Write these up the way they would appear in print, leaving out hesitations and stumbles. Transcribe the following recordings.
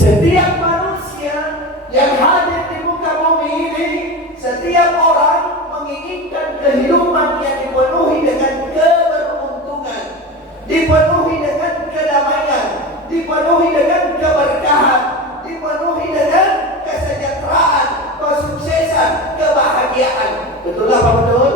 Setiap manusia yang hadir di muka bumi ini, setiap orang menginginkan kehidupan yang dipenuhi dengan keberuntungan, dipenuhi dengan kedamaian, dipenuhi dengan keberkahan, dipenuhi dengan kesejahteraan, kesuksesan, kebahagiaan. Betul apa betul?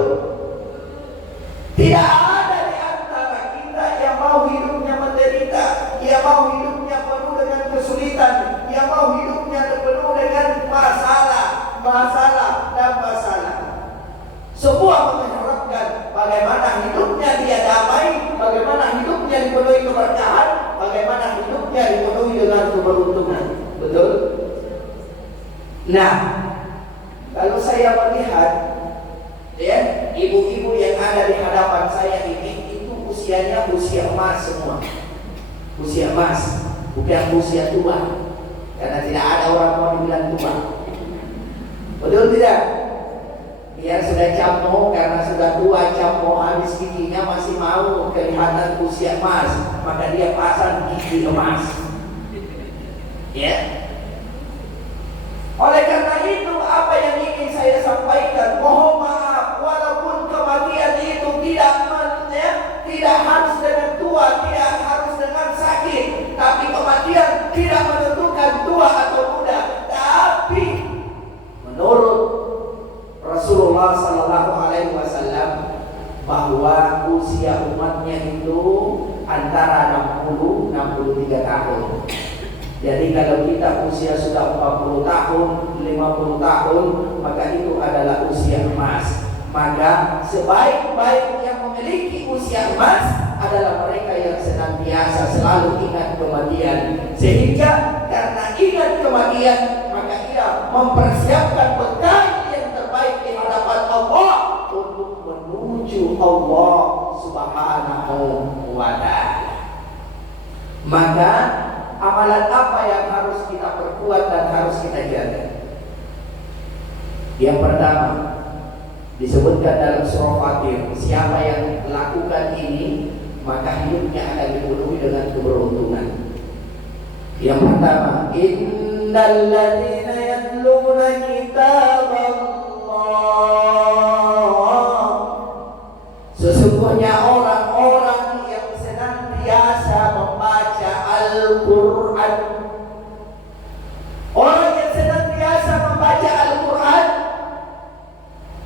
Tidak ada di antara kita yang mau hidupnya menderita, yang mau hidupnya penuh dengan kesulitan, yang mau hidupnya penuh dengan masalah dan masalah. Semua mengharapkan bagaimana hidupnya dia damai, bagaimana hidupnya dipenuhi keberkahan, bagaimana hidupnya dipenuhi dengan keberuntungan. Betul? Nah, kalau saya melihat ya, ibu-ibu yang ada di hadapan saya ini, itu usianya usia emas semua. Usia emas, bukan usia tua. Karena tidak ada orang mau dibilang tua. Betul tidak? Biar sudah campo, karena sudah tua campo, habis giginya masih mau kelihatan usia emas, maka dia pasang gigi emas. Ya. Oleh karena itu, apa yang ingin saya sampaikan, mohon maaf, walaupun kematian itu tidak harus dengan tua, tidak harus dengan sakit, tapi kematian tidak menentukan tua atau muda. Tapi menurut Rasulullah Sallallahu Alaihi Wasallam, bahwa usia umatnya itu antara 60-63 tahun. Jadi kalau kita usia sudah 40 tahun, 50 tahun, maka itu adalah usia emas. Maka sebaik-baik yang memiliki usia emas adalah mereka yang senantiasa selalu ingat kematian. Sehingga karena ingat kematian, maka ia mempersiapkan bekal yang terbaik di hadapan Allah untuk menuju Allah Subhanahu wa Ta'ala. Maka amalan apa yang harus kita perkuat dan harus kita jaga? Yang pertama disebutkan dalam surah Fatir, siapa yang lakukan ini maka hidupnya akan dipenuhi dengan keberuntungan. Yang pertama, innal ladzina yatluna kitaballah, sesungguhnya orang-orang yang senantiasa membaca Al-Quran. Orang yang senantiasa membaca Al-Quran,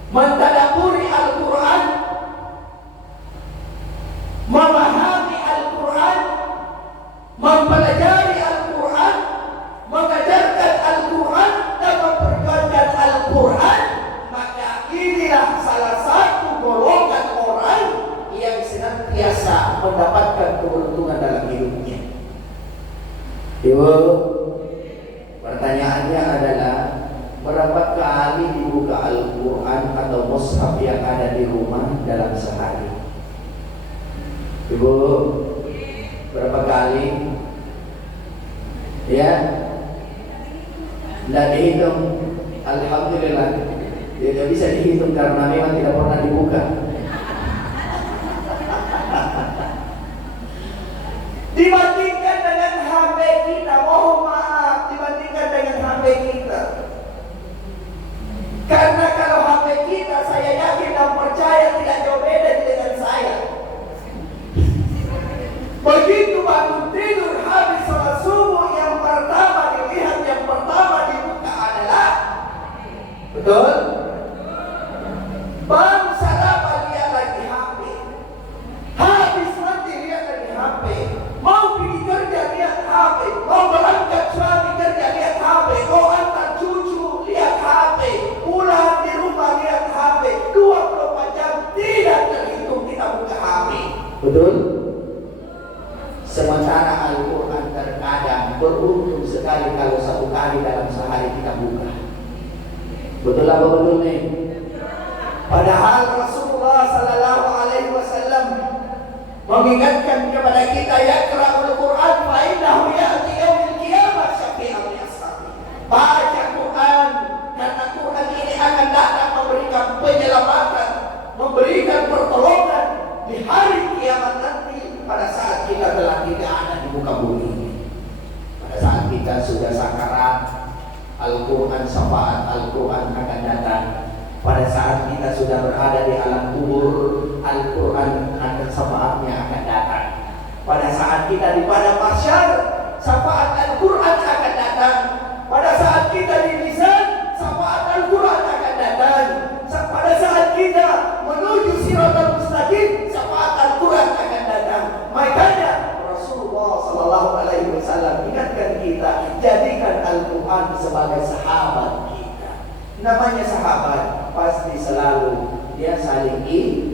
mentadabburi Al-Quran, memahami Al-Quran, mempelajari Al-Quran, mengajarkan Al-Quran dan memperjuangkan Al-Quran, maka inilah salah satu golongan orang yang senantiasa mendapatkan keberuntungan dalam hidupnya. Ibu, pertanyaannya adalah berapa kali dibuka Al-Quran atau mushaf yang ada di rumah dalam sehari? Ibu, berapa kali? Ya, tidak dihitung. Alhamdulillah, tidak bisa dihitung karena memang tidak pernah dibuka. Dibandingkan dengan HP kita, mohon maaf, dibandingkan dengan HP kita. Karena kalau HP kita, saya yakin dan percaya tidak jauh beda dengan saya. Begitu bangun tidur, habis sholat subuh, yang pertama dilihat, yang pertama dibuka adalah, betul? Baru sarapan lihat lagi HP, habis mandi lihat lagi HP, mau pergi kerja lihat HP, mau berangkat suami kerja lihat HP, mau antar cucu lihat HP, pulang di rumah lihat HP, 24 jam tidak terhitung kita buka HP. Betul? Sementara Al-Quran terkadang beruntung sekali kalau satu kali dalam sehari kita buka. Betul apa betul nih? Padahal Rasulullah Sallallahu Alaihi Wasallam mengingatkan kepada kita, yaqra'ul Quran fa innahu ya'ti yaumil qiyamah syafi'an li ashabi. Baca Quran, karena Quran ini akan datang memberikan penyelamatan, memberikan pertolongan di hari kiamat nanti, pada saat kita telah tidak ada di muka bumi, pada saat kita sudah sudah sakarat, Al-Quran syafaat Al-Quran akan datang. Pada saat kita sudah berada di alam kubur, Al-Quran akan syafaatnya akan datang. Pada saat kita di padang mahsyar, syafaat Al-Quran akan datang. Pada saat kita di mizan, syafaat Al-Quran akan datang. Pada saat kita menuju Siratal Mustaqim, syafaat Al-Quran akan datang. Makanya Rasulullah Sallallahu Alaihi Wasallam ingatkan kita, jadikan Al-Quran sebagai sahabat kita. Namanya sahabat pasti selalu dia saling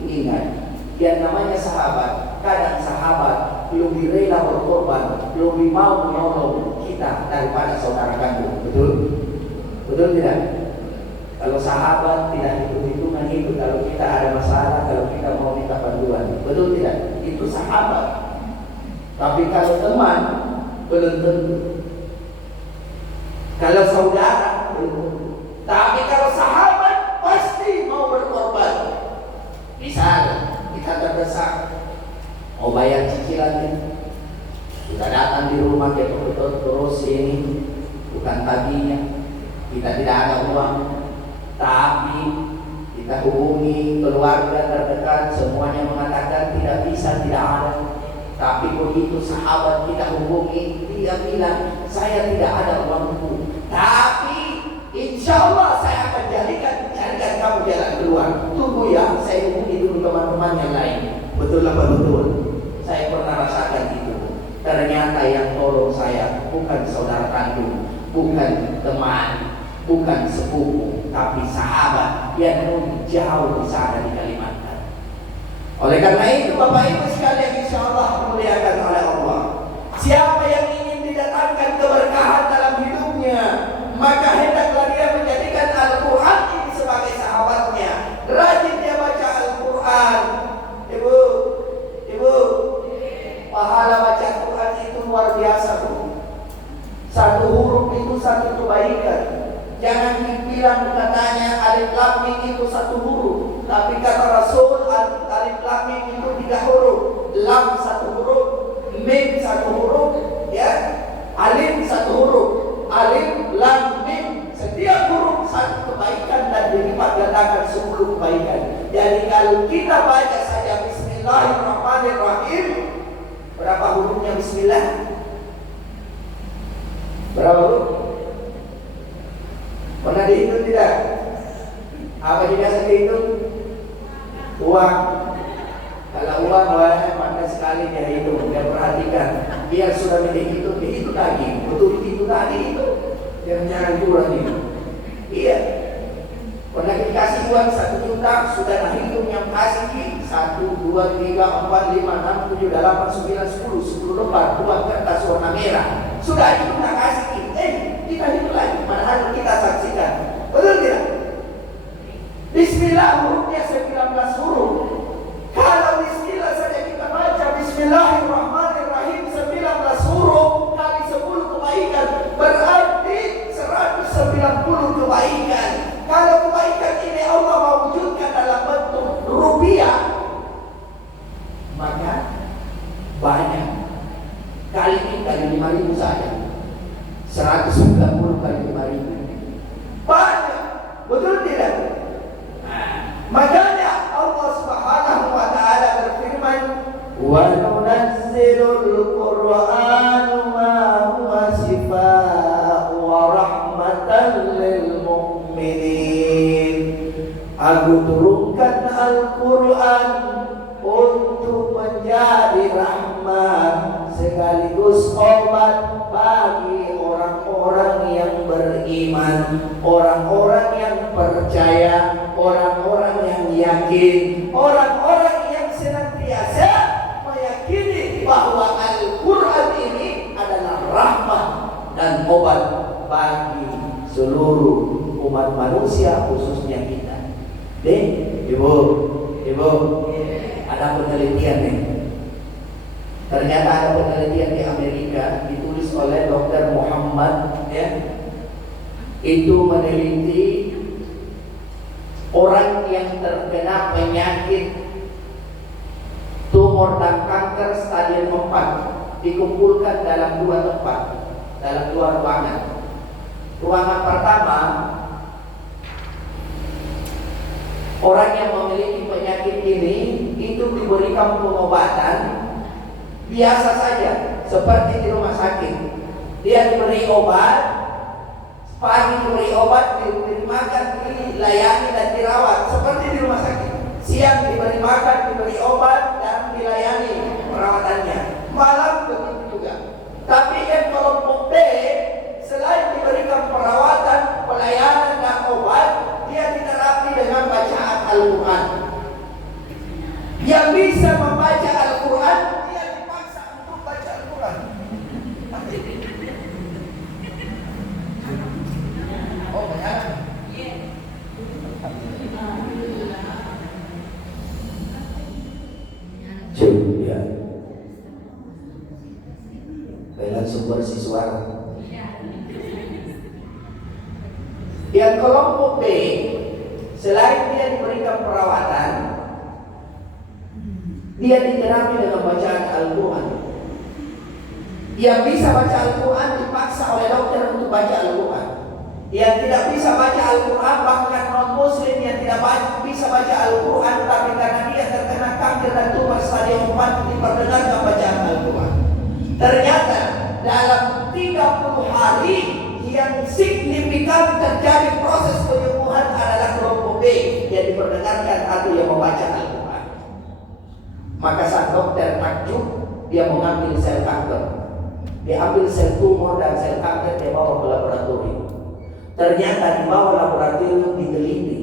ingat. Yang namanya sahabat, kadang sahabat lebih rela berkorban, lebih mau menolong kita daripada saudara kandung. Betul? Betul tidak? Kalau sahabat tidak hitung-hitungan itu, kalau kita ada masalah, kalau kita mau minta bantuan. Betul tidak? Itu sahabat. Tapi kalau teman, belum tentu. Kalau saudara, belum tentu. Tapi kalau sahabat, pasti mau berkorban. Misal kita terdesak, mau bayar cicilannya, kita datang di rumah kita terus ini, bukan taginya, kita tidak ada uang, tapi kita hubungi keluarga terdekat, semuanya mengatakan tidak bisa, tidak ada. Tapi begitu sahabat kita hubungi, dia bilang saya tidak ada uangku, tapi insya Allah saya akan carikan kamu jalan keluar. Tunggu ya, saya hubungi dulu teman-teman yang lain. Betul apa betul? Saya pernah rasakan itu. Ternyata yang tolong saya bukan saudara kandung, bukan teman, bukan sepupu, tapi sahabat yang jauh di sana di Kalimantan. Oleh karena itu Bapak Ibu sekalian, insya Allah dimuliakan oleh Allah. Siapa yang ingin didatangkan keberkahan dalam hidupnya, maka hendaklah dia menjadikan Al-Quran ini sebagai sahabatnya. Rajin dia baca Al-Quran. Ibu, pahala baca Quran itu luar biasa, Bu. Satu huruf itu satu kebaikan. Jangan dibilang katanya alif lam mim itu satu huruf, tapi kata Rasul alif lam mim itu 3 huruf, lam 1 huruf, mim 1 huruf, ya, alif 1 huruf, alif lam mim setiap huruf 1 kebaikan dan dilipat gandakan 10 kebaikan. Jadi kalau kita baca saja Bismillahirrahmanirrahim, berapa hurufnya Bismillah? Berapa huruf? Pernah dihitung tidak? Apa yang biasa dihitung? Uang. Kalau uang, pandai sekali dia hitung, dia perhatikan. Biar sudah dihitung lagi. Betul itu tadi itu. Jangan kurang itu. Iya. Pernah dikasih uang 1 juta, sudah hitung yang kasih 1, 2, 3, 4, 5, 6, 7, 8, 9, 10 lembar, 2 kertas warna merah. Sudah itu kita kasih, kita hitung lagi, padahal kita saksikan. Betul tidak? Bismillah hurufnya 19 huruf. Kalau bismillah saja kita baca Bismillahirrahmanirrahim 19 huruf kali 10 kebaikan, berarti 190 kebaikan. Kalau kebaikan ini Allah mau wujudkan dalam bentuk rupiah, maka banyak. Kali ini kali 5.000 saja, 190 kali 5.000 banyak. Betul tidak? Makanya Allah Subhanahu wa ta'ala berfirman, wa nunazzilul Qur'ana ma huwa shifaa'un wa rahmatan lil mu'minin. Aku turunkan Al-Quran untuk menjadi rahmat sekaligus obat bagi orang-orang yang beriman, orang-orang yang percaya, orang-orang yang yakin, orang-orang yang senantiasa meyakini bahwa Al-Quran ini adalah rahmat dan obat bagi seluruh umat manusia, khususnya kita. Ibu, ada penelitian nih. Ternyata ada penelitian di Amerika ditulis oleh Dr. Muhammad, ya. Itu meneliti orang yang terkena penyakit tumor dan kanker stadium 4 dikumpulkan dalam 2 tempat, dalam dua ruangan. Ruangan pertama, orang yang memiliki penyakit ini itu diberikan pengobatan biasa saja, seperti di rumah sakit. Dia diberi obat, pagi diberi obat, diberi makan, dilayani dan dirawat seperti di rumah sakit. Siang diberi makan, diberi obat dan dilayani perawatannya. Malam begitu juga. Tapi yang kelompok B, selain diberikan perawatan, pelayanan dan obat, dia diterapi dengan bacaan Al-Quran. Yang bisa membaca Al-Quran, dia dipaksa untuk baca Al-Quran. Oh, banyak. Ya. Langsung bersih suara. Yang kelompok B, selain dia diberikan perawatan, dia diterapi dengan bacaan Al-Quran. Yang bisa baca Al-Quran dipaksa oleh dokter untuk baca Al-Quran. Yang tidak bisa baca Al-Quran, bahkan non-muslim yang tidak bisa baca Al-Quran, tapi karena dia terkena kanker dan tumor stadium 4, diperdengarkan bacaan Al-Quran. Ternyata dalam 30 hari yang signifikan terjadi proses penyembuhan adalah kelompok B yang diperdengarkan atau yang membaca Al-Quran. Maka sang dokter takjub, dia mengambil sel kanker, dia ambil sel tumor dan sel kanker, dia bawa ke laboratorium. Ternyata di bawah laboratorium diteliti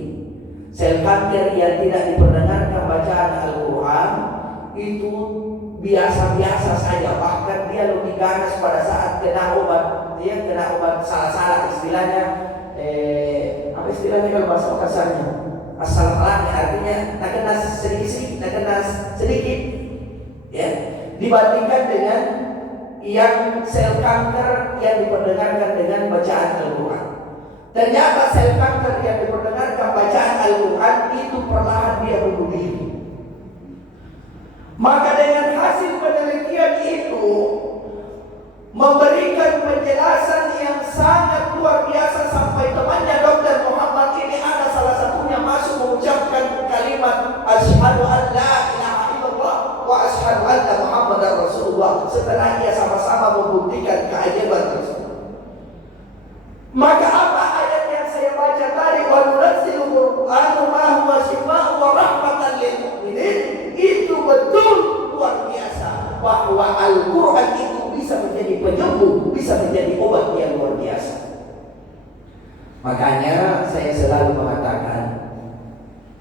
sel kanker yang tidak diperdengarkan bacaan Al-Quran itu biasa-biasa saja, bahkan dia lebih ganas pada saat kena obat. Dia kena obat salah-salah, istilahnya apa istilahnya kalau bahasa kasarnya, asal-asalnya, artinya tak kena sedikit, tak kena sedikit, ya, dibandingkan dengan yang sel kanker yang diperdengarkan dengan bacaan Al-Quran. Ternyata sel kanker yang diperdengarkan bacaan Al-Quran itu perlahan dia bunuh diri. Maka dengan hasil penelitian itu memberikan penjelasan yang sangat luar biasa, sampai temannya Dr. Muhammad ini ada salah satunya masuk mengucapkan kalimat asyhadu an la ilaha illallah wa asyhadu anna Muhammadar Rasulullah setelah dia sama-sama membuktikan keajaiban tersebut. Maka apa ayat yang saya baca tadi, wa nunazzilu Qur'ana ma huwa shifaa'un wa rahmatan lil mu'minin, itu betul luar biasa bahwa Al-Quran itu bisa menjadi penyembuh, bisa menjadi obat yang luar biasa. Makanya saya selalu mengatakan,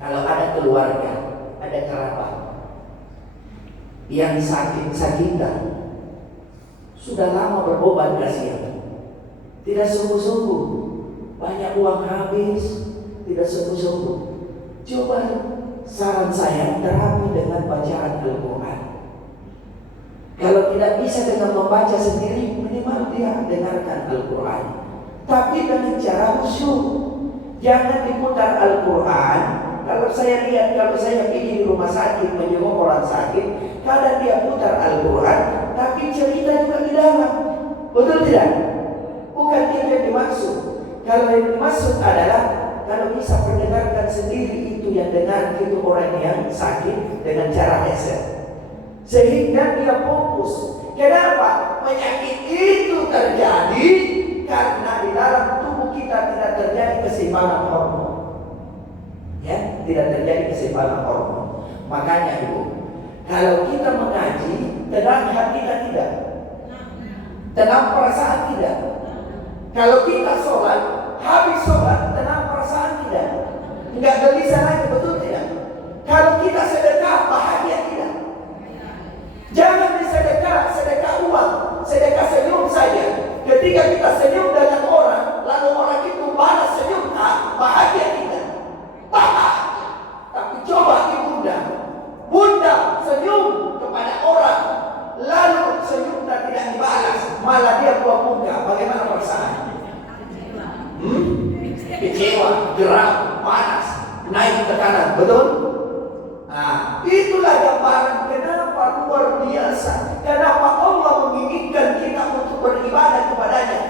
kalau ada keluarga, ada kerabat yang sakit-sakitan, sudah lama berobat kasihan, tidak sembuh-sembuh, banyak uang habis, tidak sembuh-sembuh. Coba saran saya, terapi dengan bacaan Al-Quran. Kalau tidak bisa dengan membaca sendiri, minimal dia dengarkan Al-Quran, tapi dengan cara khusyuk. Jangan diputar Al-Quran. Kalau saya lihat, kalau saya pergi di rumah sakit menjenguk orang sakit, kadang dia putar Al-Quran, tapi cerita juga di dalam. Betul tidak? Bukan itu yang dimaksud. Kalau yang dimaksud adalah kalau bisa mendengarkan sendiri, itu yang dengar itu orang yang sakit dengan cara headset, sehingga dia fokus. Kenapa? Penyakit itu terjadi karena di dalam tubuh kita tidak terjadi keseimbangan hormon. Ya, tidak terjadi keseimbangan hormon. Makanya Ibu, kalau kita mengaji, tenang hati kita tidak, tenang perasaan tidak. Kalau kita sholat, habis sholat, tenang perasaan tidak, enggak gelisah lagi, betul tidak? Kalau kita sedekah, bahagia tidak? Jangan disedekah, sedekah uang, sedekah senyum saja. Ketika kita senyum dengan orang, lalu orang itu balas senyum, bahagia tidak? Bahagia. Tapi coba bunda senyum kepada orang, lalu senyumnya tidak dibalas, malah dia buang muka, bagaimana perasaan? Kecewa, geram, panas, naik tekanan, betul? Nah, itulah gambaran kenapa luar biasa, kenapa Allah menginginkan kita untuk beribadah kepadanya.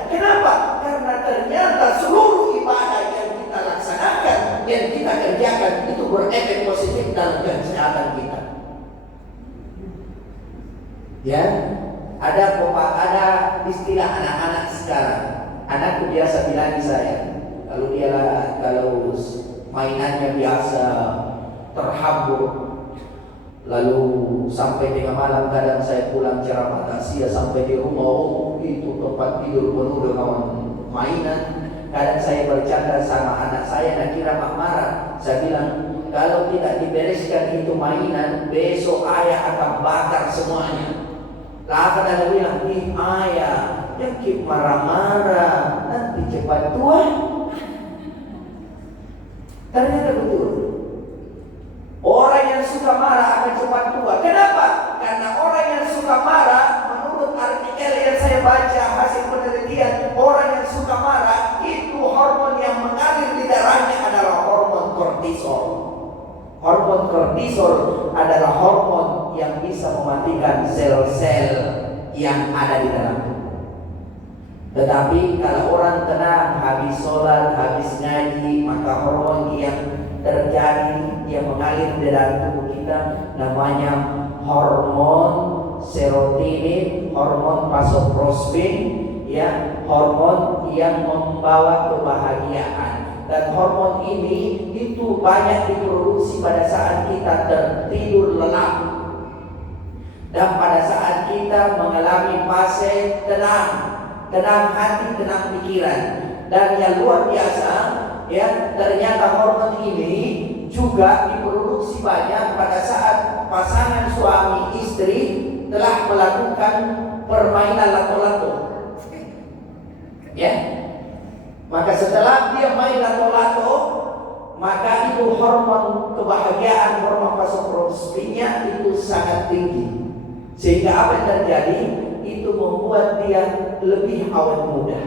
Ya, ada istilah anak-anak sekarang. Anakku biasa bilang saya, kalau mainannya biasa terhambur, lalu sampai tengah malam kadang saya pulang ceramah takziah sampai di rumah, itu tempat tidur penuh dengan mainan. Kadang saya bercanda sama anak saya, nak kira mak marah. Saya bilang, kalau tidak dibereskan itu mainan, besok ayah akan bakar semuanya. Lah kadang bilang, ayah, jangan marah-marah, nanti cepat tua. Ternyata betul. Orang yang suka marah akan cepat tua. Kenapa? Karena orang yang suka marah, menurut artikel yang saya baca hasil penelitian, orang yang suka marah itu hormon yang mengalir di darahnya adalah hormon kortisol. Hormon kortisol adalah hormon yang bisa mematikan sel-sel yang ada di dalam tubuh. Tetapi kalau orang tenang, habis sholat, habis ngaji, maka hormon yang terjadi yang mengalir di dalam tubuh kita namanya hormon serotonin, hormon vasopressin, ya, hormon yang membawa kebahagiaan. Dan hormon ini itu banyak diproduksi pada saat kita tertidur lelap dan pada saat kita mengalami fase tenang hati, tenang pikiran. Dan yang luar biasa, ya, ternyata hormon ini juga diproduksi banyak pada saat pasangan suami istri telah melakukan permainan lato-lato. Ya. Maka setelah dia main lato-lato, maka itu hormon kebahagiaan, hormon vasopressinnya itu sangat tinggi. Sehingga apa yang terjadi? Itu membuat dia lebih awet muda.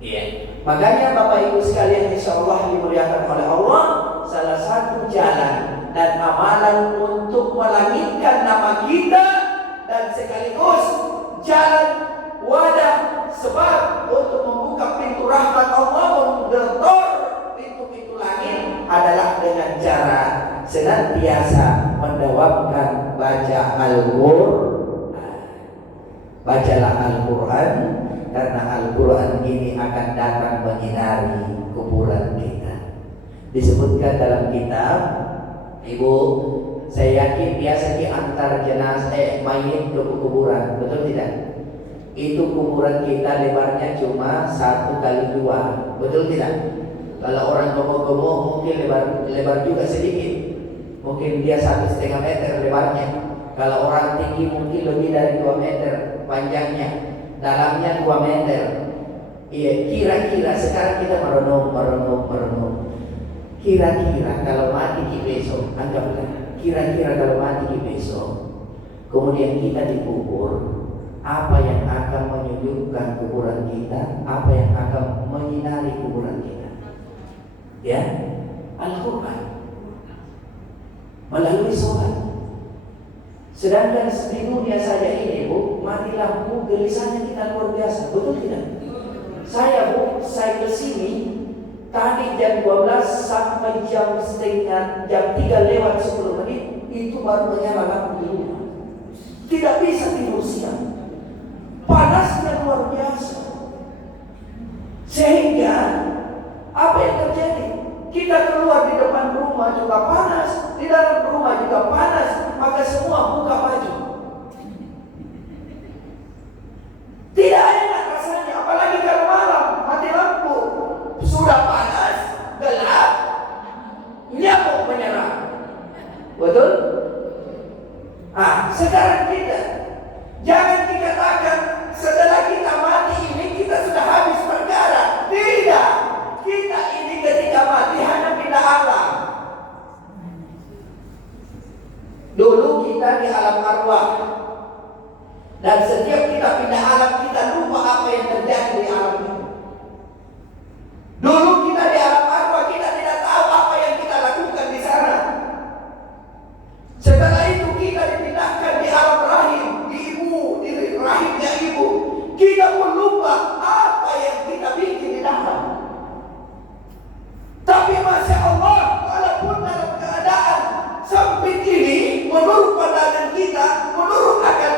Iya. Makanya Bapak Ibu sekalian, insya Allah dimuliakan oleh Allah, salah satu jalan dan amalan untuk melangitkan nama kita dan sekaligus jalan wadah sebab untuk membuka pintu rahmat Allah, menggetor pintu-pintu langit adalah dengan cara senantiasa mendawamkan baca Al-Qur'an. Bacalah Al-Qur'an, karena Al-Quran ini akan datang menyinari kuburan kita. Disebutkan dalam kitab, Ibu, saya yakin biasa diantar jenazah mayit ke kuburan, betul tidak? Itu kuburan kita lebarnya cuma 1x2, betul tidak? Kalau orang gemuk-gemuk mungkin lebar juga sedikit, mungkin dia 1,5 meter lebarnya. Kalau orang tinggi mungkin lebih dari 2 meter panjangnya, dalamnya 2 meter. Iya, kira-kira sekarang kita merenung. Kira-kira kalau mati di besok, anggaplah, kira-kira kalau mati di besok, kemudian kita dikubur, apa yang akan menyejukkan kuburan kita? Apa yang akan menyinari kuburan kita? Ya, Al-Quran melalui sholat. Sedangkan di dunia saja ini, Bu, mati lampu, gelisahnya kita luar biasa, betul tidak? Saya, Bu, saya ke sini tadi jam 12 sampai jam 3 lewat 10 menit itu baru menyala lampu di rumah. Tidak bisa tidur siang. Panasnya luar biasa. Sehingga apa yang terjadi? Kita keluar di depan rumah juga panas, di dalam rumah juga panas, maka semua buka baju. Tidak enak rasanya, apalagi kalau malam mati lampu, sudah panas, gelap, nyamuk menyerang. Betul? Sekarang kita jangan dikatakan setelah kita mati ini kita sudah habis perkara. Tidak. Kita ini ketika mati hanya pindah alam. Dulu kita di alam arwah, dan setiap kita pindah alam kita lupa apa yang terjadi di alam itu. Dulu kita di alam arwah kita tidak tahu apa yang kita lakukan di sana. Setelah itu kita dipindahkan di alam rahim, di rahimnya ibu. Kita pun lupa apa yang kita bikin di dalam. Tapi Masya Allah, walaupun dalam keadaan sempit ini, menurut pandangan kita, menurut akal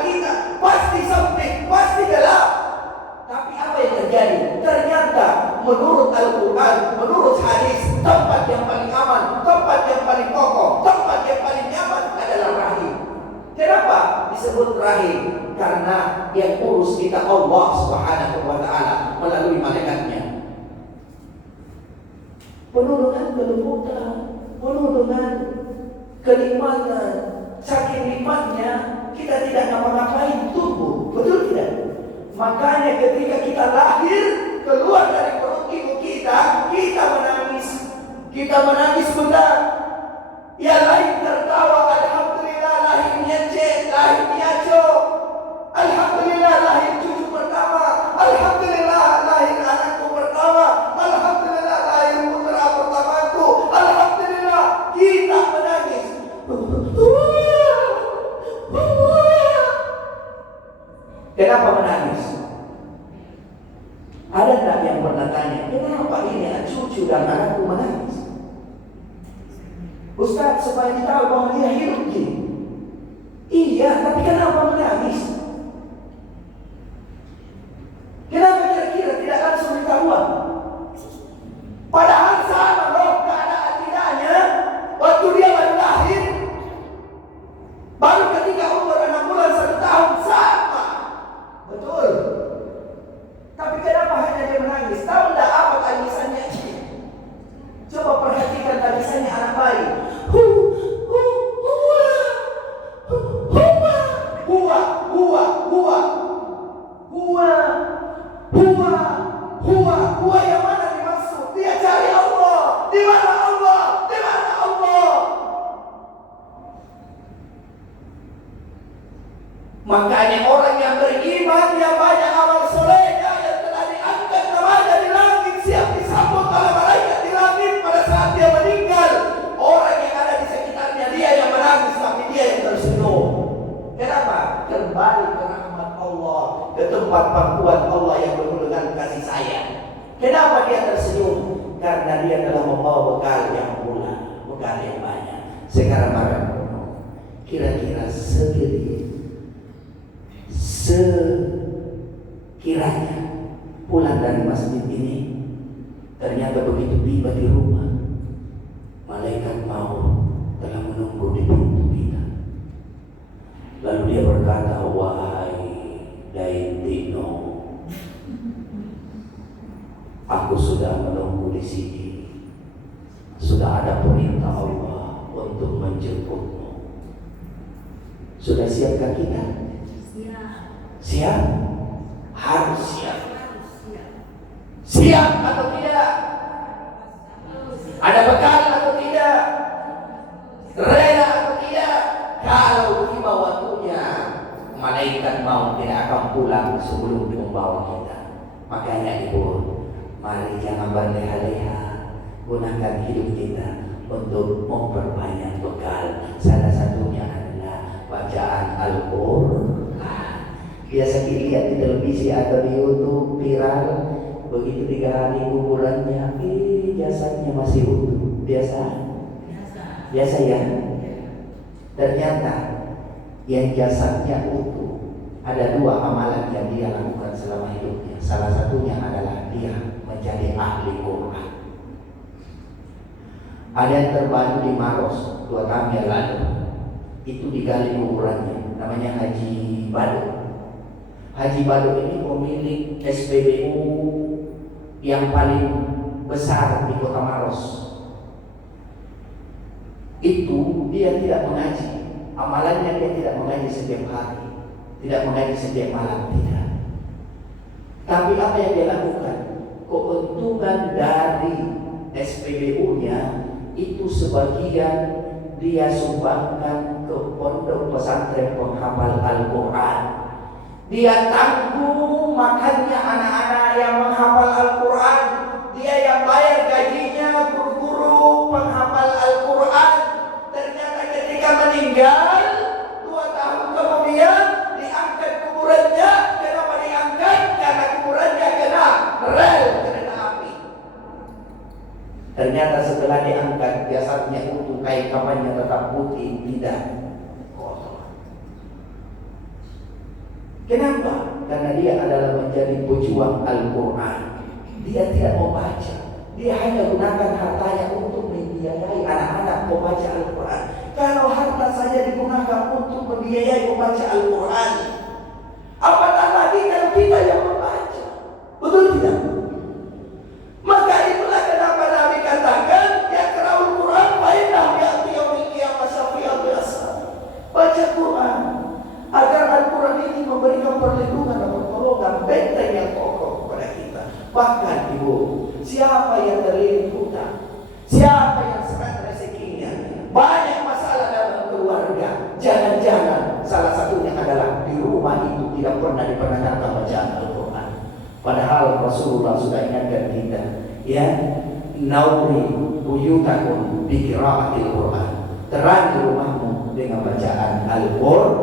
silaturahim karena yang urus kita Allah Subhanahu wa taala melalui malaikatnya. Penuh dengan kelembutan, penuh dengan kenikmatan. Saking nikmatnya kita tidak ngapa-ngapain tubuh, betul tidak? Makanya ketika kita lahir keluar dari perut ibu kita, kita menangis benar. Ya lahir tertawa, alhamdulillah lahirnya cek, lahirnya cok. Alhamdulillah lahir cucu pertama, alhamdulillah lahir anakku pertama, alhamdulillah lahir putra pertamaku, alhamdulillah kita menangis. Kenapa menangis? Ada tak yang pernah tanya, kenapa ini cucu dan anakku menangis? Ustaz, supaya kita tahu bahwa dia hidup gini. Iya, tapi kenapa menangis? Kenapa kira-kira tidak langsung ditahuan? Padahal sama loh keadaan tidaknya waktu dia baru lahir. Baru ketika umur 6 bulan 1 tahun sama. Betul. Tapi kenapa hanya dia menangis? Tahu tidak apa tangisannya? Coba perhatikan tangisannya anak bayi. Huwa yang mana dimaksud? Dia cari Allah. Di mana Allah? Di mana Allah? Makanya orang yang beriman, yang banyak amal solehnya, yang telah diangkat namanya di langit, siap disambut oleh malaikat di langit pada saat dia meninggal. Orang yang ada di sekitarnya dia yang menangis, tapi dia yang tersenyum. Kenapa? Kembali ke rahmat Allah, ke tempat pangkuan Allah yang penuh dengan kasih sayang. Kenapa dia tersenyum? Karena dia telah membawa bekal yang pula, bekal yang banyak. Sekarang kira-kira sekiranya pulang dari masjid ini, ternyata begitu tiba di rumah, malaikat maut telah menunggu di pintu kita. Lalu dia berkata, wahai Daintino, aku sudah menunggu di sini. Sudah ada perintah Allah untuk menjemputmu. Sudah siapkah kita? Siap? Harus siap. Siap atau tidak? Ada bekal atau tidak? Rela atau tidak? Kalau tiba waktunya, malaikat maut tidak akan pulang sebelum membawa kita. Makanya ibu, mari jangan berleha-leha, gunakan hidup kita untuk memperbanyak bekal. Salah satunya adalah bacaan Al-Quran. Biasa dilihat di televisi atau di YouTube viral, begitu digali kuburannya, jasadnya masih utuh. Biasa ya. Ternyata yang jasadnya utuh, ada 2 amalan yang dia lakukan selama hidupnya. Salah satunya adalah dia menjadi ahli Quran. Ada yang terbaru di Maros 2 tahun yang lalu, itu digali kuburannya, namanya Haji Baduk. Haji Baduk ini pemilik SPBU yang paling besar di Kota Maros. Itu dia tidak mengaji, amalannya dia tidak mengaji setiap hari, tidak mengaji setiap malam, tidak. Tapi apa yang dia lakukan? Keuntungan dari SPBU-nya itu sebagian dia sumbangkan ke pondok pesantren penghafal Al-Quran. Dia tanggung makannya anak-anak yang menghafal Al-Quran. Dia yang bayar gajinya guru-guru penghafal Al-Quran. Ternyata ketika meninggal 2 tahun kemudian diangkat kuburannya. Kenapa diangkat? Karena kuburannya kena rel kereta api. Ternyata setelah diangkat jasadnya utuh, kain kafannya tetap putih, tidak kotor. Kenapa? Karena dia adalah menjadi pejuang Al-Quran. Dia tidak membaca, dia hanya gunakan hartanya untuk membiayai anak-anak membaca Al-Quran. Kalau harta saja digunakan untuk membiayai membaca Al-Quran, apatah lagi kalau kita yang membaca. Betul tidak? Maka itulah kenapa Nabi katakan, ya Yaqra'ul Quran fa'innah ya'ti yaumil qiyamah syafi'an biasa. Baca Quran agar Al-Quran ini memberikan perlindungan dan pertolongan, benteng yang kokoh kepada kita. Bahkan ibu, siapa yang terlilit hutang, siapa yang seret rezekinya, banyak masalah dalam keluarga, jangan-jangan salah satunya adalah di rumah itu tidak pernah diperdengarkan bacaan Al-Quran. Padahal Rasulullah sudah ingatkan kita, ya, nauri buyutakum bi qiraatil Quran. Terangi rumahmu dengan bacaan Al-Quran.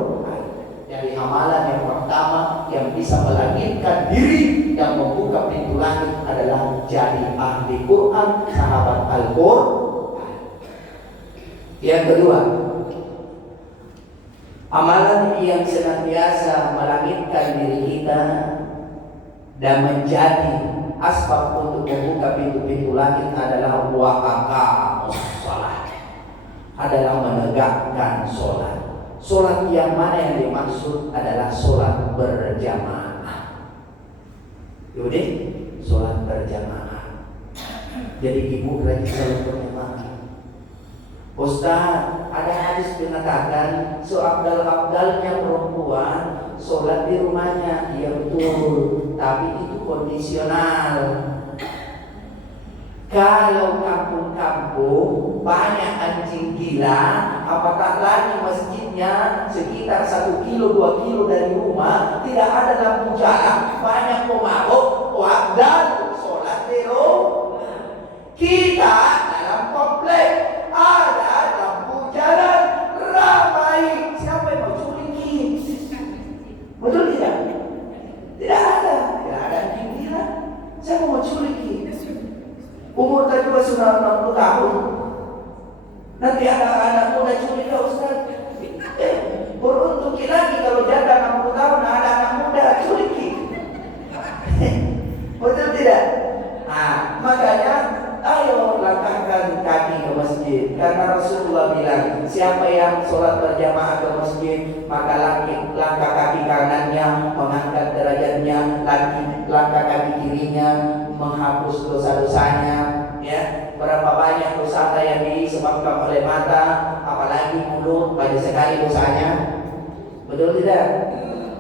Dari amalan yang pertama yang bisa melangitkan diri dan membuka pintu langit adalah jadi ahli Quran, sahabat Al-Quran. Yang kedua, amalan yang senantiasa melangitkan diri kita dan menjadi asbab untuk membuka pintu-pintu langit adalah waqaqamus shalah, adalah menegakkan sholat. Sholat yang mana yang dimaksud adalah sholat berjamaah. Yaudah, sholat berjamaah. Jadi ibu rajin sholat berjamaah. Ustaz, ada hadis mengatakan seabdal-abdalnya perempuan sholat di rumahnya. Iya betul, tapi itu kondisional. Kalau kampung-kampung banyak anjing gila, apakah lagi masjidnya sekitar 1 kilo 2 kilo dari rumah, tidak ada lampu jalan, banyak pemabuk, wabdan sholat di rumah. Kita dalam komplek ada lampu jalan, ramai, siapa yang mau culiki? Betul tidak? Tidak ada anjing gila. Siapa mau culiki? Umur tadi sudah 60 tahun. Nanti ada anak muda curi ke Ustaz. Beruntung lagi kalau jaga 60 tahun ada anak muda curi. Betul tidak? Nah, makanya ayo langkahkan kaki ke masjid. Karena Rasulullah bilang, siapa yang sholat berjamaah ke masjid, maka langkah kaki kanannya mengangkat derajatnya, langkah kaki kirinya menghapus dosa-dosanya. Ya, berapa banyak dosa yang disebabkan oleh mata, apalagi mulut, banyak sekali dosanya. Betul tidak?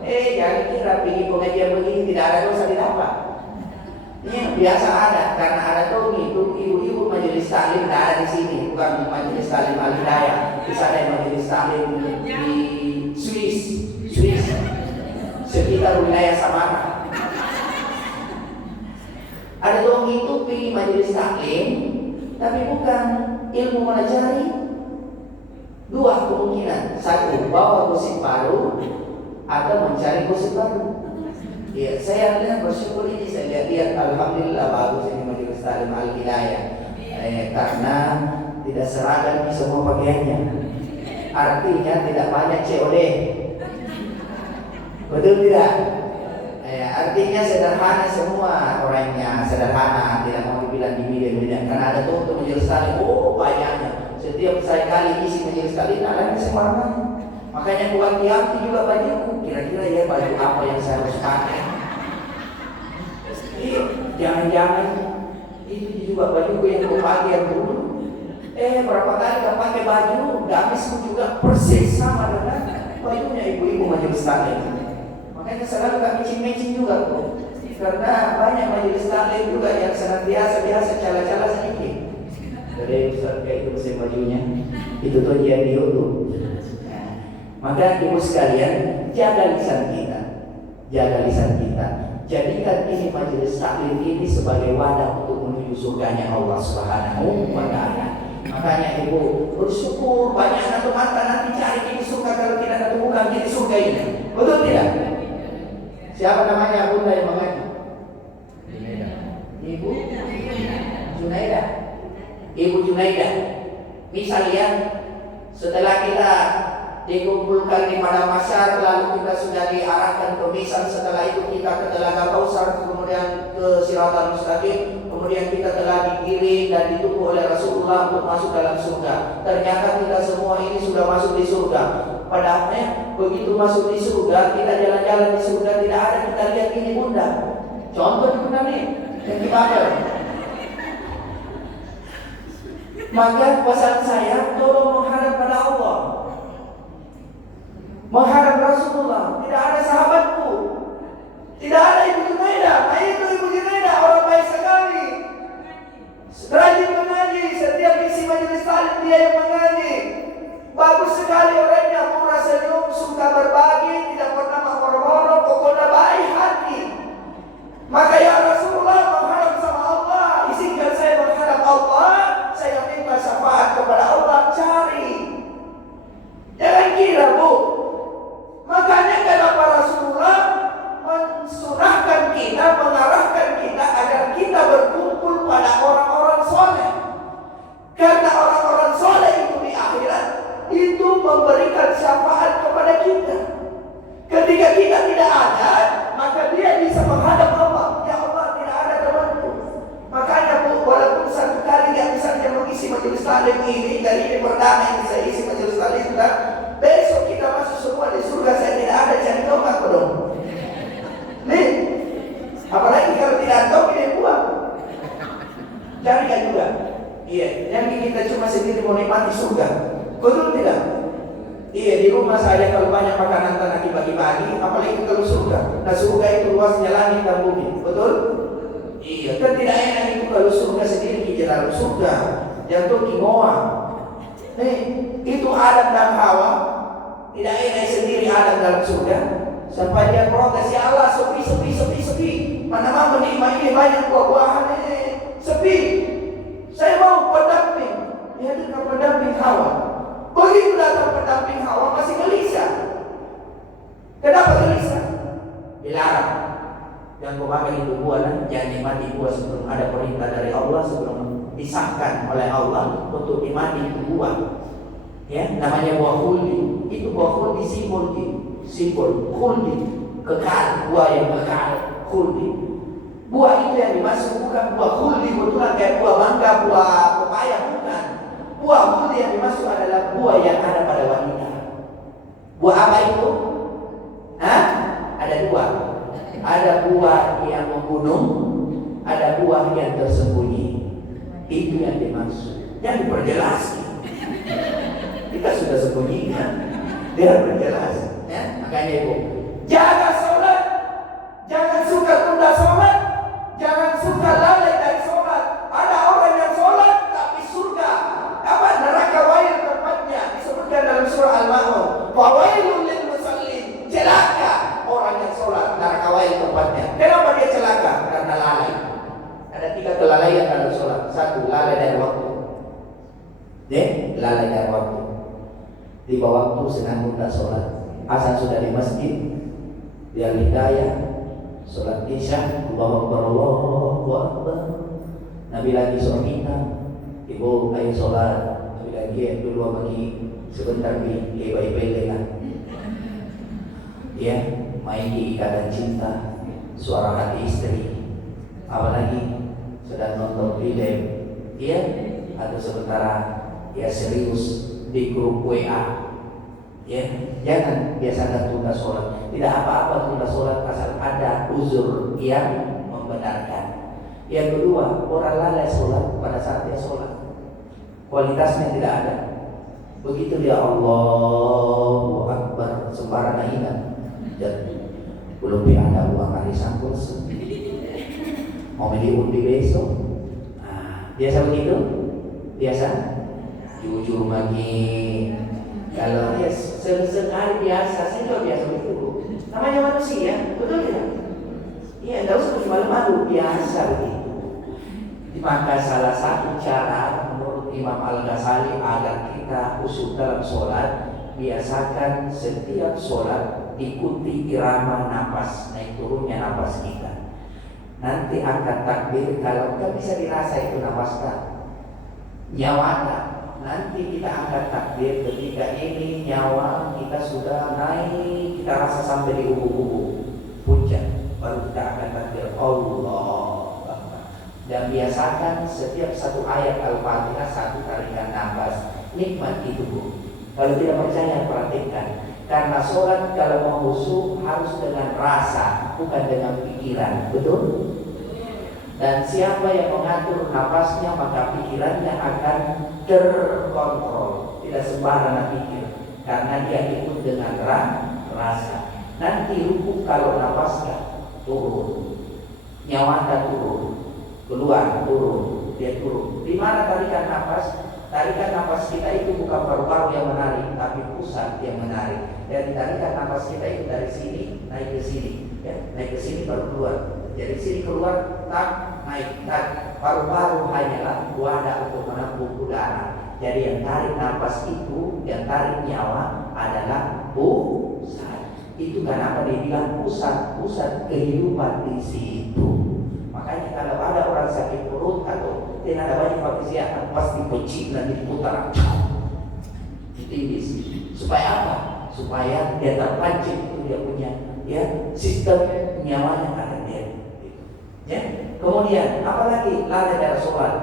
Jangan kira pergi pengajian begini tidak ada dosa didapat. Ini biasa ada, karena ada tuh ibu-ibu majelis taklim tidak ada di sini, bukan majelis taklim Al-Hidayah. Di sana majelis taklim di Swiss, sekitar wilayah Samara. Ada dong itu pergi majelis taklim, tapi bukan ilmu melajari. Dua kemungkinan, satu bawa gosip baru atau mencari gosip baru. Ya, saya lihat bersyukur ini, saya lihat alhamdulillah bagus ini majelis taklim Al-Hidayah. Karena tidak seragam di semua pakaiannya, artinya tidak banyak COD. Betul tidak? Artinya sederhana semua orangnya, sederhana, tidak mau dibilang di media. Karena ada tuh untuk majelis taklim, banyaknya. Setiap saya kali isi majelis taklim, ada sembarangan. Makanya buat diambil juga bajuku. Kira-kira ya baju apa yang saya harus pakai? Jangan-jangan itu juga bajuku yang aku pakai yang dulu. Berapa kali gak pakai baju, gamisku juga persis sama dengan bajunya ibu-ibu majelis taklim. Makanya selalu gak micin-micin juga tuh. Karena banyak majelis taklim juga yang senantiasa cala-cala sedikit. Dari Ustaz kayak itu mesin bajunya, itu tuh dia tuh. Maka ibu sekalian, jaga lisan kita. Jadikan ini majelis taklim ini sebagai wadah untuk menuju surganya Allah Subhanahu wa Ta'ala. Makanya ibu bersyukur banyak anak mata nanti cari ini surga, kalau tidak ada bukan jadi surga ini. Betul tidak? Siapa namanya bunda yang mengaji? Ibu Junaidah. Ibu Junaidah. Misalnya setelah kita dikumpulkan di padang mahsyar, lalu kita sudah diarahkan ke Misan, setelah itu kita ke Telaga Kausar, kemudian ke Siratal Mustaqim, kemudian kita telah digiring dan ditubuh oleh Rasulullah untuk masuk dalam surga. Ternyata kita semua ini sudah masuk di surga. Padahal begitu masuk di surga, kita jalan-jalan di surga, tidak ada kita lihat ini bunda. Contoh di bunda nih, yang dipakai. Maka pesan saya, tolong menghadap pada Allah, menghadap Rasulullah. Tidak ada sahabatku, tidak ada Ibu Junaida. Nah itu Ibu Junaida, orang baik sekali, rajin mengaji. Setiap isi majelis taklim dia yang mengaji. Bagus sekali orangnya, murah senyum, suka berbagi, tidak pernah mengorok-orok, pokoknya baik hati. Maka ya Rasulullah, menghadap sama Allah, izinkan saya menghadap Allah. Saya minta syafaat kepada Allah, cari. Jangan kira bu. Makanya kenapa Rasulullah mensunahkan kita, mengarahkan kita agar kita berkumpul pada orang-orang soleh. Karena orang-orang soleh itu di akhirat itu memberikan syafaat kepada kita. Ketika kita tidak ada, maka dia bisa menghadap Allah. Ya Allah, tidak ada temanku. Makanya bu, walaupun satu kali yang misalnya mengisi majelis taklim ini, dari ini perdana yang saya isi majelis taklim, besok kita masuk semua di surga. Saya tidak ada, cari tahu aku dong. Nih, apalagi kalau tidak tahu dia buang. Carikan juga. Iya, yang kita cuma sendiri mau nikmati surga. Betul tidak? Iya, di rumah saya kalau banyak makanan tanah dibagi-bagi, apalagi kalau surga. Nah surga itu luasnya langit dan bumi, betul? Iya, kan tidak enak itu kalau surga sendiri di dalam surga. Jatuh kimoa. Nih, itu Adam dan Hawa. Tidak enak sendiri Adam dalam surga. Sampai dia protes, ya Allah, sepi. Mana mau menikmati ini banyak buah-buahan ini. Sepi. Saya mau pendamping. Ya, dengan pendamping Hawa. Begitu datang pendamping Hawa masih gelisah. Kenapa gelisah? Dilarang. Yang kau makan itu buah, jangan dimati buah sebelum ada perintah dari Allah, sebelum disahkan oleh Allah untuk dimati itu buah. Ya, namanya buah khuldi. Itu buah khuldi simbol khuldi, kekal, buah yang kekal, khuldi. Buah itu yang dimaksud bukan buah khuldi betulan kayak buah mangga, buah pepaya, bukan. Buah khuldi yang dimaksud adalah buah yang ada pada wanita. Buah apa itu? Hah? Ada dua. Ada buah yang membunuh, ada buah yang tersembunyi. Itu yang dimaksud. Yang diperjelas. Kita sudah sembunyikan. Dia berjelas. Ya? Makanya ibu, jaga sholat, jangan suka tunda sholat, jangan suka lalai dari sholat. Ada orang yang sholat tapi surga, apa neraka wail tempatnya, disebutkan dalam surah Al-Ma'un. Fawailun lil musallin, celaka orang yang sholat, neraka wail tempatnya. Kenapa dia celaka? Karena lalai. Ada 3 kelalaian dalam sholat. 1, lalai dari waktu. Lalai dari waktu. Di bawah waktu sedang tunda sholat. Asal sudah di masjid, dia hidayah, sholat isya, Allahu Akbar. Nabi lagi sholat kita, ibu ayo sholat. Nabi lagi dulu bagi sebentar di iba-iba lah. Ya, main di ikatan cinta, suara hati istri, apalagi sedang nonton film, ya, atau sementara ya serius di grup WA. Ya, jangan biasakan tunda sholat. Tidak apa-apa tunda sholat asal ada uzur yang membenarkan. Yang kedua, orang lalai sholat pada saat dia sholat, kualitasnya tidak ada. Begitu dia Allahu Akbar sembarangan ingat, dan belum ada uang hari sangkul, mau diundi besok. Nah, biasa begitu, biasa. Jujur lagi. Kalau ya sekali biasa, saya juga biasa begitu. Namanya manusia, betul tidak? Iya, tidak usah malu-malu, biasa begitu. Maka salah satu cara menurut Imam Al-Ghazali agar kita khusyuk dalam sholat, biasakan setiap sholat ikuti irama nafas, naik turunnya nafas kita. Nanti akan takbir, kalau nggak bisa dirasa itu nafasnya nyawanya. nanti kita angkat takbir ketika ini nyawa kita sudah naik, kita rasa sampai di ubuk-ubuk puncak, baru kita angkat takbir Allah Akbar. Dan biasakan setiap satu ayat Al-Fatihah satu tarikan nafas. Nikmat itu Bu. Kalau tidak percaya perhatikan. Karena sholat kalau mau khusyuk harus dengan rasa, bukan dengan pikiran. Betul? Dan siapa yang mengatur nafasnya maka pikirannya akan terkontrol, tidak sembarangan pikir, karena dia ikut dengan rasa. Nanti ruku kalau nafasnya turun, nyawa turun, keluar turun, dia turun. Di mana tarikan nafas? Tarikan nafas kita itu bukan paru-paru yang menarik, tapi pusat yang menarik. Dan tarikan nafas kita itu dari sini naik ke sini, ya, naik ke sini baru keluar. Dari sini keluar, tak naik, tak. Paru-paru hanyalah wadah untuk menampung udara. Jadi yang tarik nafas itu, yang tarik nyawa adalah pusat. Itu kenapa dibilang pusat kehidupan di situ. Makanya kalau ada orang sakit perut atau tidak ada banyak pekerjaan, pasti pecik dan diputar. Itu supaya apa? Supaya dia terpancing itu dia punya ya sistem nyawanya ada dia. Ya. Kemudian apalagi lalai dari sholat,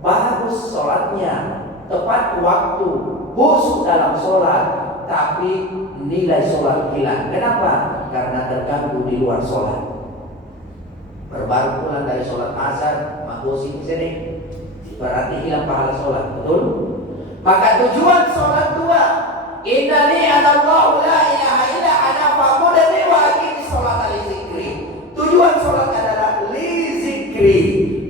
bagus sholatnya, tepat waktu, khusyuk dalam sholat, tapi nilai sholat hilang. Kenapa? Karena terganggu di luar sholat. Baru pulang dari sholat asar, makosi di sini, berarti hilang pahala sholat, betul? Maka tujuan sholat dua, innani anallahu la ilaha illa ana fa'budni wa aqimi sholata li dzikri. Tujuan sholat adalah li dzikri,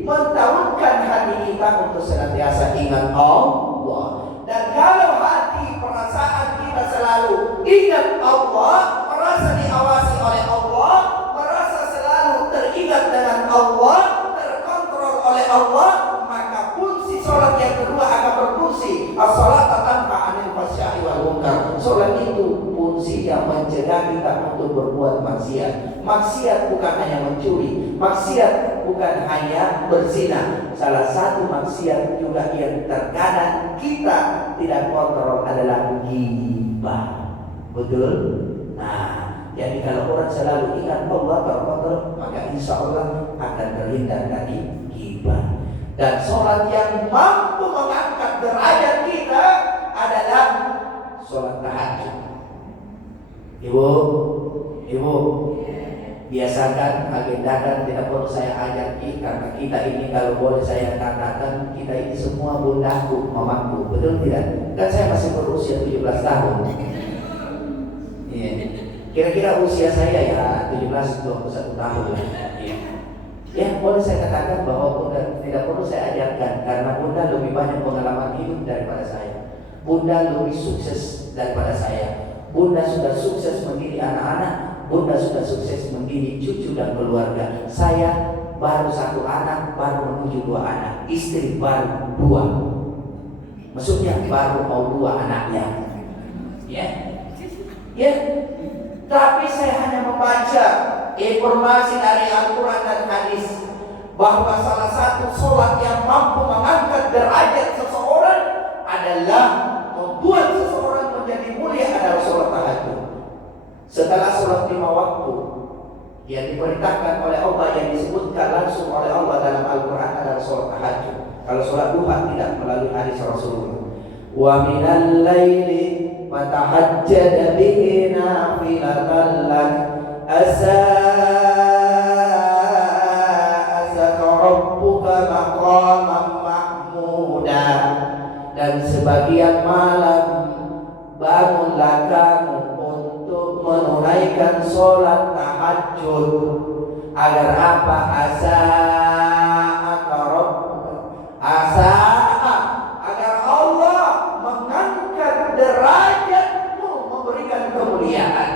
mentauhidkan hati kita untuk senantiasa ingat Allah. Dan kalau hati perasaan kita selalu ingat Allah, merasa diawasi oleh Allah, merasa selalu teringat dengan Allah, terkontrol oleh Allah, maka fungsi sholat yang kedua akan berfungsi. As-sholata tanha 'anil fahsya'i wal munkar. Sholat itu fungsi yang mencegah kita untuk berbuat maksiat. Maksiat bukan hanya mencuri, maksiat bukan hanya berzina. Salah satu maksiat juga yang terkadang kita tidak kontrol adalah ghibah. Betul? Nah, jadi kalau orang selalu ingat Allah terkontrol, maka insya Allah akan terhindar dari ghibah. Dan sholat yang mampu mengangkat derajat kita adalah sholat tahajud. Ibu, biasakan, agendakan, tidak perlu saya ajaki, karena kita ini kalau boleh saya katakan, kita ini semua bundaku, mamaku, betul tidak? Kan saya masih berusia 17 tahun. Yeah. Kira-kira usia saya ya 17-21 tahun. Ya, boleh saya katakan bahwa Bunda tidak perlu saya ajarkan, karena Bunda lebih banyak pengalaman hidup daripada saya. Bunda lebih sukses daripada saya. Bunda sudah sukses mendidik anak-anak, Bunda sudah sukses mendidik cucu dan keluarga. Saya baru 1 anak, baru menuju 2 anak, istri baru 2. Maksudnya baru mau 2 anaknya. Ya. Tapi saya hanya membaca informasi dari Al-Quran dan hadis bahwa salah satu sholat yang mampu mengangkat derajat seseorang adalah membuat seseorang menjadi mulia adalah sholat tahajud. Setelah sholat 5 waktu yang diperintahkan oleh Allah, yang disebutkan langsung oleh Allah dalam Al-Quran adalah sholat tahajud. Kalau sholat duha tidak melalui hadis Rasulullah. Wa minal laili fatahajjad bihi nafilatan lak asa'aka rabbuka maqaman mahmuda. Dan sebagian malam bangunlah kamu untuk menunaikan sholat tahajud. Agar apa? Asa'aka rabbuka, agar Allah mengangkat derajatmu, memberikan kemuliaan.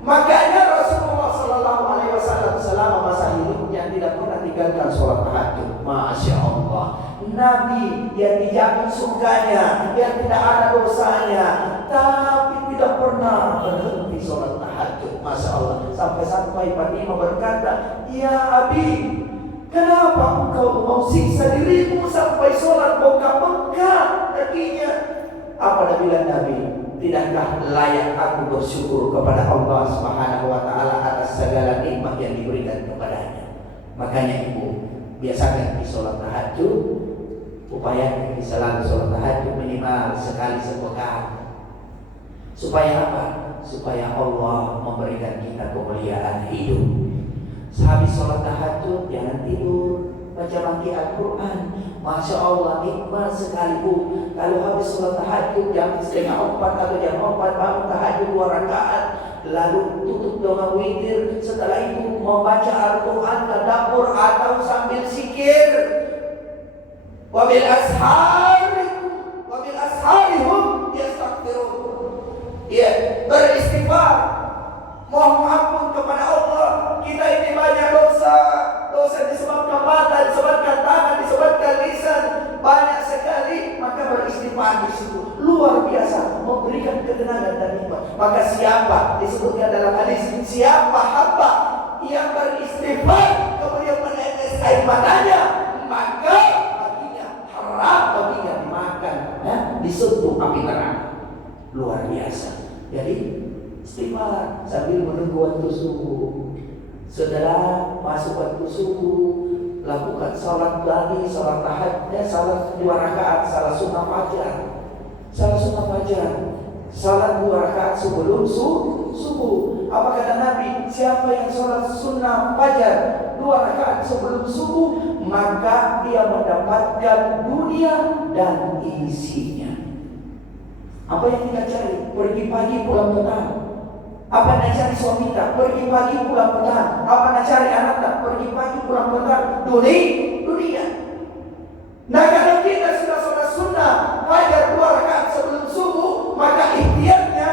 Makanya Rasulullah SAW selama masa hidupnya tidak pernah tinggalkan sholat tahajud. Masya Allah, Nabi yang dijamin surganya, yang tidak ada dosanya, tapi tidak pernah berhenti sholat tahajud. Masya Allah, sampai Fatimah berkata, ya Abi, Kenapa engkau mau siksa dirimu sampai sholat bongkar-bongkar kakinya? Apa bilang Nabi? Tidakkah layak aku bersyukur kepada Allah Subhanahu wa taala atas segala nikmat yang diberikan kepadanya? Makanya ibu, biasakan di sholat tahajud, upayakan di selalu sholat tahajud minimal sekali sepekan. Supaya apa? Supaya Allah memberikan kita kemuliaan hidup. Sehabis sholat tahajud jangan tidur, baca bagi Al-Quran. Masya Allah, nikmat sekali bu. Kalau habis sholat tahajud jam 3:30 atau jam 4 bangun tahajud 2 rakaat, lalu tutup doa witir. Setelah itu membaca Al-Quran, tadabbur atau sambil zikir. Wabil asharihum yastaghfirun. Ya, beristighfar, mohon ampun kepada Allah. Kita ini banyak dosa disebabkan mata, disebabkan tangan, disebabkan lisan, banyak sekali. Maka beristighfar di situ luar biasa, memberikan ketenangan dan nikmat. Maka siapa disebutkan dalam hadis, siapa hamba yang beristighfar kemudian menetes air matanya, maka baginya haram baginya dimakan, disentuh api neraka. Luar biasa. Jadi istighfar sambil menunggu waktu subuh. Setelah masuk waktu subuh, lakukan salat lagi, salat tahajud, salat 2 rakaat, salat sunnah fajar. Salat 2 rakaat sebelum subuh. Apa kata Nabi? Siapa yang salat sunnah fajar 2 rakaat sebelum subuh, maka dia mendapatkan dunia dan isinya. Apa yang kita cari? Pergi pagi pulang petang. Apa nak cari suami tak? Pergi pagi pulang petang. Apa nak cari anak tak? Pergi pagi pulang petang. Dunia. Nah kalau kita sudah sholat sunnah fajar 2 rakaat sebelum subuh, maka ikhtiarnya,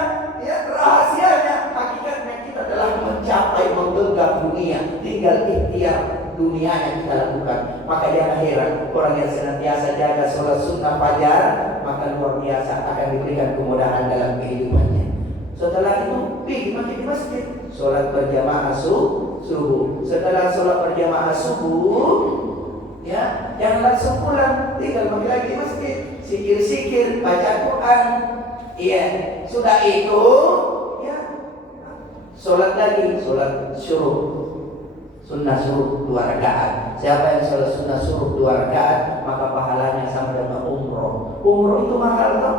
rahasianya, hakikatnya kita telah mencapai menggenggam dunia. Tinggal ikhtiar dunia yang kita lakukan. Maka jangan heran orang yang senantiasa jaga sholat sunnah fajar, maka luar biasa akan diberikan kemudahan dalam kehidupannya. Setelah itu pergi di masjid, sholat berjamaah subuh. Setelah sholat berjamaah subuh, jangan langsung pulang, tinggal pergi lagi di masjid, zikir, baca Quran. Sudah itu, sholat lagi, sholat syuruq, sunnah syuruq 2 rakaat. Siapa yang sholat sunnah syuruq 2 rakaat, maka pahalanya sama dengan umroh. Umroh itu mahal tak?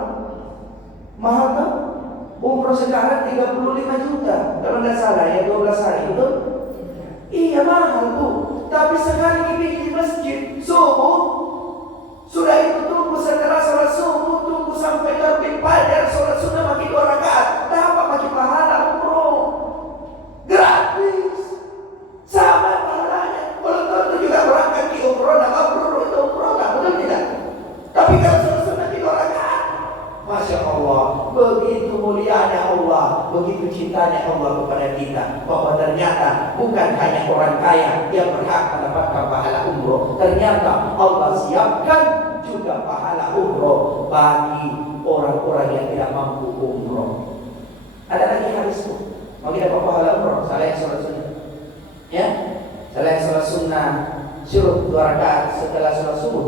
Umroh sekarang 35 juta, kalau tidak salah 12 hari, betul? Iya mahal tuh. Tapi sekali pergi di masjid subuh, sudah itu tunggu setelah sholat subuh, tunggu sampai terbit fajar, sholat sunnah makin 2 rakaat, dapat makin pahala umroh. Gratis, sama pahalanya. Belum tentu juga berangkat di umroh, itu umroh tak, betul tidak? Tapi kalau sholat sunnah 2 rakaat, Masya Allah, begitu mulianya Allah, begitu cintanya Allah kepada kita, bahwa ternyata bukan hanya orang kaya yang berhak mendapatkan pahala umroh, ternyata Allah siapkan juga pahala umroh bagi orang-orang yang tidak mampu umroh. Ada lagi hadis tuh, mau kita dapat pahala umroh, salah yang sholat sunnah, salah yang sholat sunnah syuruq 2 rakaat setelah sholat subuh,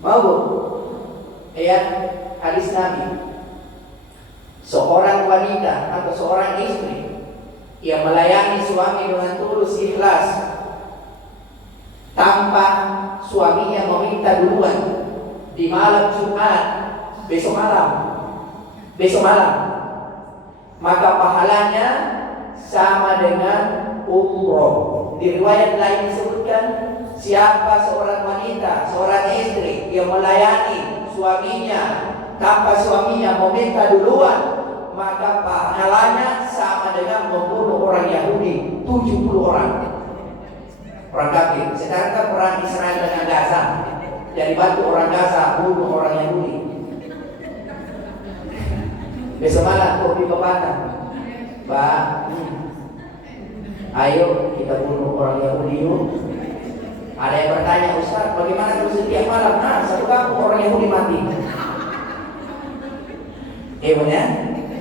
mau bu? Hadis Nabi, seorang wanita atau seorang istri yang melayani suami dengan tulus ikhlas tanpa suaminya meminta duluan di malam Jumat besok malam, maka pahalanya sama dengan umroh. Di riwayat lain disebutkan, siapa seorang wanita, seorang istri yang melayani suaminya tanpa suaminya meminta duluan, maka pahalanya sama dengan membunuh orang Yahudi 70 orang kafir. Sekarang kan perang Israel dengan Gaza, jadi bantu orang Gaza bunuh orang Yahudi. Besok malam kopi pepatah, Pak, ayo kita bunuh orang Yahudi yuk. Ada yang bertanya, Ustaz, bagaimana terus setiap malam? Satu kampung orang Yahudi mati.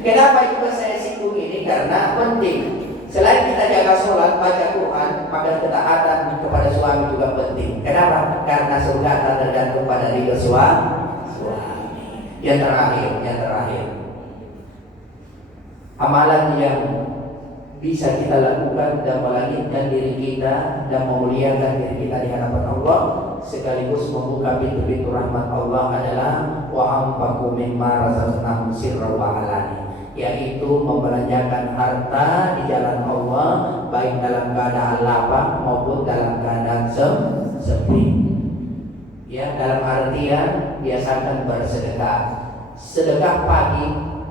Kenapa juga saya singgung ini? Karena penting. Selain kita jaga sholat, baca Quran, maka ketaatan kepada suami juga penting. Karena surga akan tergantung pada ridho suami. Yang terakhir, amalan yang bisa kita lakukan dan melangitkan diri kita dan memuliakan diri kita di hadapan Allah sekaligus membuka pintu-pintu rahmat Allah adalah wa anfaqu mimma razaqnahum sirran wa alani, yaitu membelanjakan harta di jalan Allah baik dalam keadaan lapang maupun dalam keadaan sepi. Ya, dalam artian biasakan bersedekah. Sedekah pagi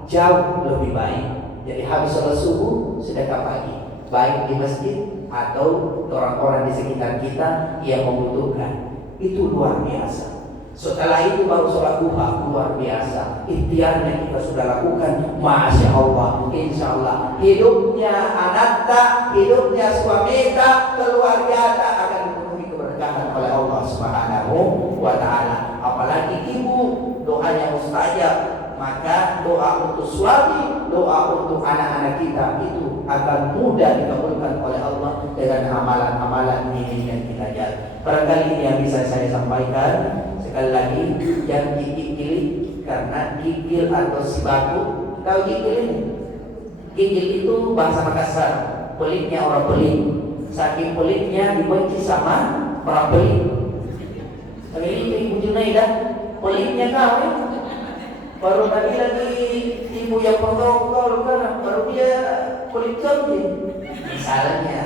jauh lebih baik. Jadi habis sholat subuh sedekah pagi, baik di masjid atau orang-orang di sekitar kita yang membutuhkan. Itu luar biasa. Setelah itu baru sholat duha, luar biasa. Ikhtiarnya kita sudah lakukan, masya Allah, insya Allah. Hidupnya anak tak, hidupnya suami tak, keluarga tak akan dipenuhi keberkahan oleh Allah Subhanahu wa Ta'ala. Apalagi ibu, doanya mustajab. Maka doa untuk suami, doa untuk anak-anak kita itu akan mudah dikabulkan oleh Allah dengan amalan-amalan ini yang kita jalan. Barangkali ini yang bisa saya sampaikan. Sekali lagi, yang gigil, karena gigil atau sibaku, tahu gigil ini? Gigil itu bahasa Makassar, pelitnya orang pelit. Saking pelitnya dibenci sama orang pelit. Tapi itu Ibu Junaidah, pelitnya kau ya? Baru tadi lagi ibu yang protokol kan, baru dia pelit lagi. Misalnya,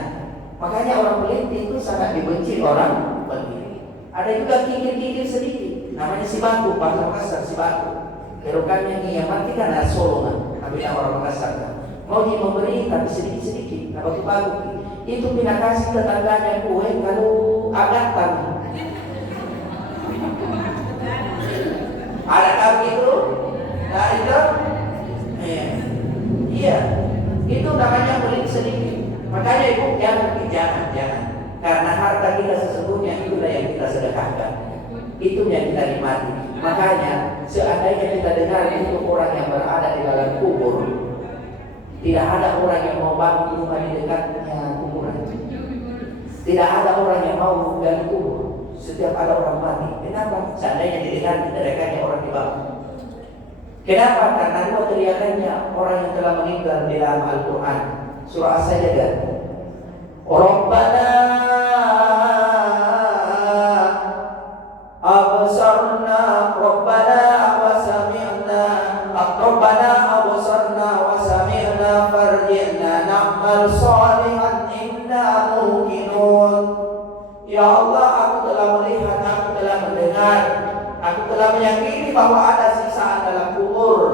makanya orang pelit itu sangat dibenci orang pelit. Ada juga gigil-gigil sedikit, namanya sibaku, bahasa Makassar sibaku. Kerukannya nih yang mati kan ada solongan, tapi orang Makassar kan. Mau dia memberi tapi sedikit-sedikit, nah bagus. Itu pindah kasih tetangganya kue kalau agatan. Ada kami itu. Nah itu, iya, itu namanya pelit sedikit. Makanya ibu jangan, karena harta kita sesungguhnya itulah yang kita sedekahkan, itu yang kita nikmati. Makanya seandainya kita dengar itu orang yang berada di dalam kubur, tidak ada orang yang mau bangun rumah di dekatnya kuburan. Tidak ada orang yang mau gali kubur. Setiap ada orang mati, kenapa? Seandainya didengar di dekatnya orang dibangun. Kenapa? Karena dua teriakannya orang yang telah meninggal di dalam Al-Quran. Surah As-Sajdah. Rabbana absarna Rabbana wa sami'na Rabbana absarna wa sami'na farji'na na'mal salihan inna muqinun. Ya Allah, aku telah melihat, aku telah mendengar, aku telah meyakini bahwa ada siksaan dalam kubur.